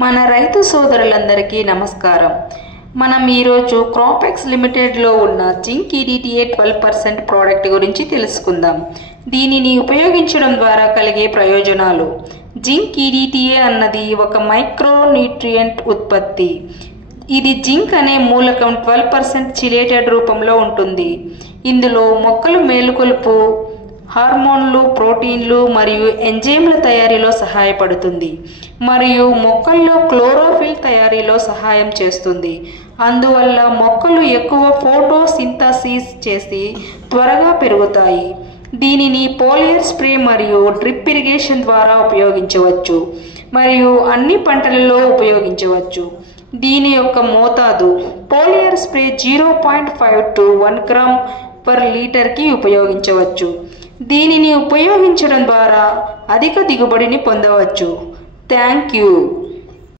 మన రైతు సోదరులందరికీ నమస్కారం. మనం ఈరోజు క్రాపెక్స్ లిమిటెడ్లో ఉన్న జింక్ ఈడిటిఏ 12% ప్రోడక్ట్ గురించి తెలుసుకుందాం. దీనిని ఉపయోగించడం ద్వారా కలిగే ప్రయోజనాలు. జింక్ ఈడిటిఏ అన్నది ఒక మైక్రో న్యూట్రియంట్ ఉత్పత్తి. ఇది జింక్ అనే మూలకం 12% చిలేటెడ్ రూపంలో ఉంటుంది. ఇందులో మొక్కలు మేలుకొలుపు, హార్మోన్లు, ప్రోటీన్లు మరియు ఎంజైమ్ల తయారీలో సహాయపడుతుంది మరియు మొక్కల్లో క్లోరోఫిల్ తయారీలో సహాయం చేస్తుంది. అందువల్ల మొక్కలు ఎక్కువ ఫోటోసింథసిస్ చేసి త్వరగా పెరుగుతాయి. దీనిని పోలియర్ స్ప్రే మరియు డ్రిప్ ఇరిగేషన్ ద్వారా ఉపయోగించవచ్చు మరియు అన్ని పంటలలో ఉపయోగించవచ్చు. దీని యొక్క మోతాదు foliar spray 0.5 to 1 gram per లీటర్కి ఉపయోగించవచ్చు. దీనిని ఉపయోగించడం ద్వారా అధిక దిగుబడిని పొందవచ్చు. Thank you.